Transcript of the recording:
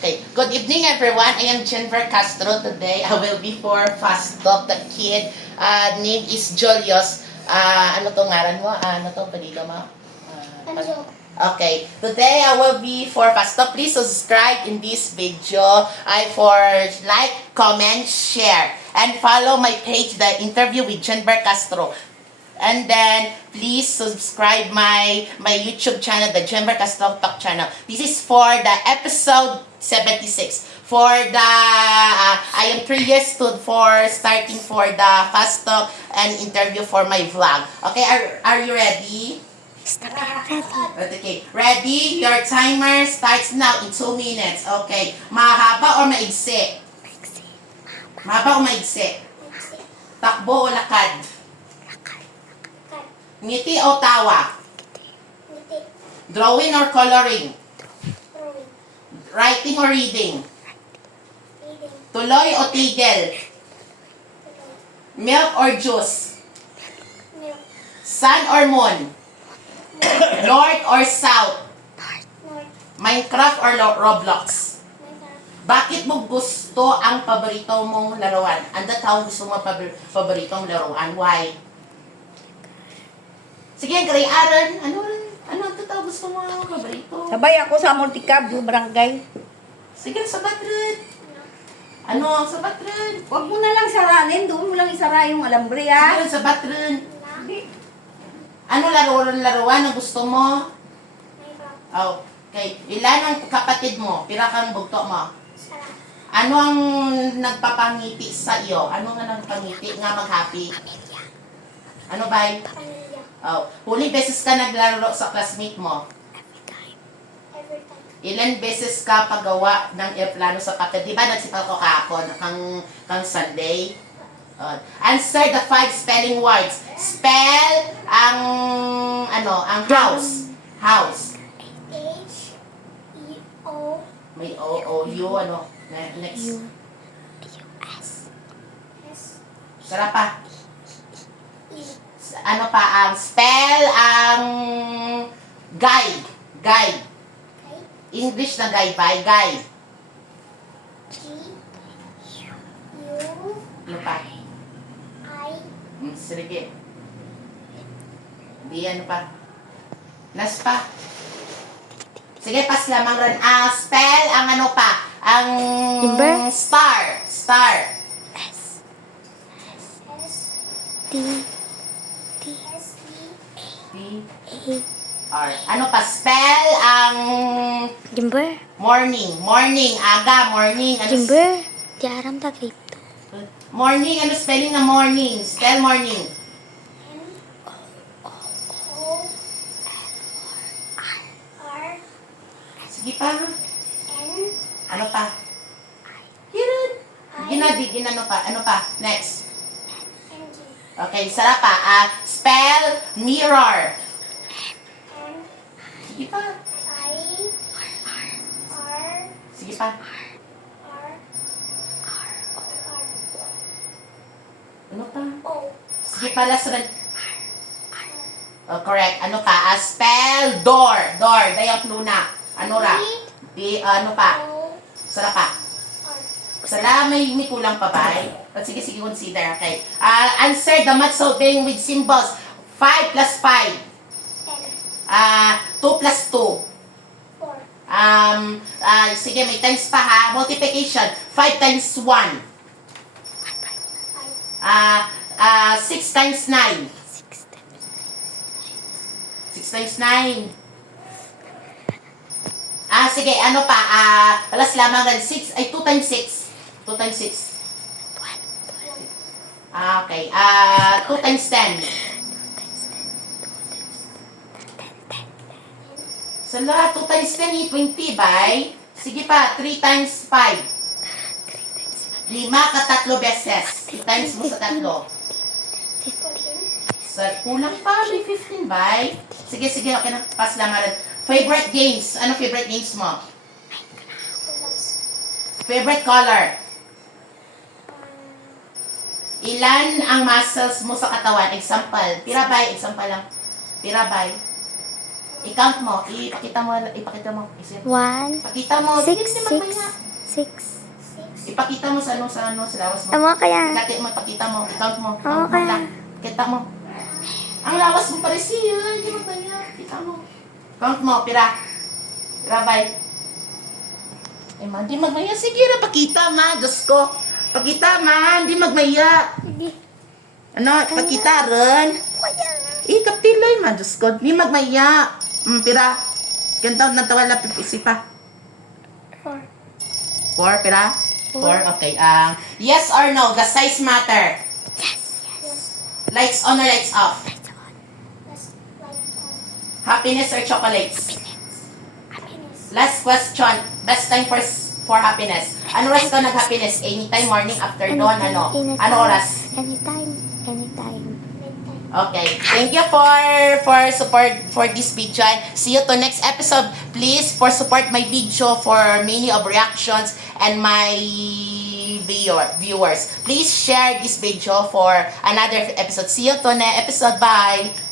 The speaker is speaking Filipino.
Okay, good evening everyone. I am Jennifer Castro. Today I will be for Fast Talk. The kid name is Julius. Ano to ngaran mo? Ano to palido mo? Anjo. Okay, today I will be for Fast Talk. Please subscribe in this video. I for like, comment, share, and follow my page, The Interview with Jennifer Castro. And then, please subscribe my YouTube channel, the Jennifer Castro Talk channel. This is for the episode 76. For the, I am 3 years for starting for the Fast Talk and interview for my vlog. Okay, are you ready? Okay, ready? Your timer starts now in 2 minutes. Okay, mahaba or maigsi? Mahaba o maigsi? Takbo o lakad? Ngiti o tawa? Ngiti. Drawing or coloring? Drawing. Writing or reading? Reading. Tuloy o tigil? Tuloy. Milk or juice? Milk. Sun or moon? North or south? North. Minecraft or Roblox? Minecraft. Bakit mo gusto ang paborito mong laruan? Ano tawag gusto mo paboritong laruan? Why? Sige, Gray Aaron. Ano ang tawag gusto mo ang paborito? Sabay ako sa multicab, yung barangay. Sige, sabat rin. Ano, sabat rin. Huwag mo na lang saranin, doon mo lang isara yung alambre, ha? Sige, sabat rin. Hindi. Ano laruan ang gusto mo? Minecraft. Oh, okay. Ilan ang kapatid mo? Pira kang bugto mo? Sarap. Ano ang nagpapangiti sa iyo? Ano nga nagpangiti nga mag-happy? Ano ba? Pamilya. Oh, huling beses ka naglaro sa classmate mo? Every time. Ilan beses ka paggawa ng airplano sa papel? Di ba nagsipal ko kahapon kang Sunday? Answer the 5 spelling words. Spell ang ang house. House. H-E-O. May O-O-U, next. S. Sarap pa. E. Ano pa ang spell ang guide. Guide. Okay. English na guide pa. Guide. G. U. Ano pa? I. Sige. Di ano pa? Last pa. Sige, pas lamang ron. Spell ang ano pa? Ang Timber? star. Star. S. T S. E. R. Ano pa? Spell ang Jember morning. Morning. Aga. Morning. Ano Jember tiaram ta kripto morning. Ano spelling ng morning? Spell morning. M. O. R. Sige pa. N. Ano pa? Hirun. Ginadigin ano pa? Ano pa? Next. N. G. Okay, sarap pa. Spell mirror. M. Sige pa. I. R. Sige pa. R. Ano pa? O. Sige pa, last one. Oh, correct. Ano pa? Spell door. Door. Dayang luna. Ano ra? Ano pa? O. Sarap pa. R. Sala, may kulang pa ba? Sige, consider. Okay. Answer the math solving with symbols. 5 plus 5. 10. 2 plus 2. 4. Sige, may times pa ha. Multiplication. 5 times 1. 5. 6 times 9. 6 times 9. Sige, ano pa? Alas lamang rin. 2 times 6. 2 times 6. Okay. 2 times 10. Sala, 2 times 10, 20, bay. Sige pa, 3 times 5. 5 ka 3 beses. 2 times mo sa 3. 14. Kulang pa, may 15, bay. Sige, okay na. Pass lang rin. Favorite games. Ano favorite games mo? Favorite color? Ilan ang muscles mo sa katawan? Example. Pira bay. Example lang. Pira bay. 1, I-count mo. Ipakita mo. Isip. 1, Pakita mo. 6, Bilis, di magmaya. 6. 6. Ipakita mo sa sa lawas mo. Amo kaya. Pakita mo. I-count mo. Oo, Count mo kaya. lang. Kita mo. Ang lawas mo pare siya. Hindi magmaya. Kita mo. Count mo. Pira. Pira, bye. Eh, ma, di magmaya. Sige na, pakita, ma. Diyos ko. Pakita, ma. Di magmaya. Ano, pakita rin. Kapilay, ma. Diyos ko. Di magmaya. Pira. Gantaw na tawala pipisipa. 4, pira? 4, okay. Yes or no, the size matter? Yes. Lights on or lights off? Let's light on. Happiness or chocolates? Happiness. Last question, best time for happiness. Ano oras ka nag-happiness? Anytime, morning, afternoon, ano? Ano oras? Anytime. Midtime. Okay. Thank you for support for this video. And see you to next episode. Please for support my video for many of reactions and my viewers. Please share this video for another episode. See you to next episode. Bye.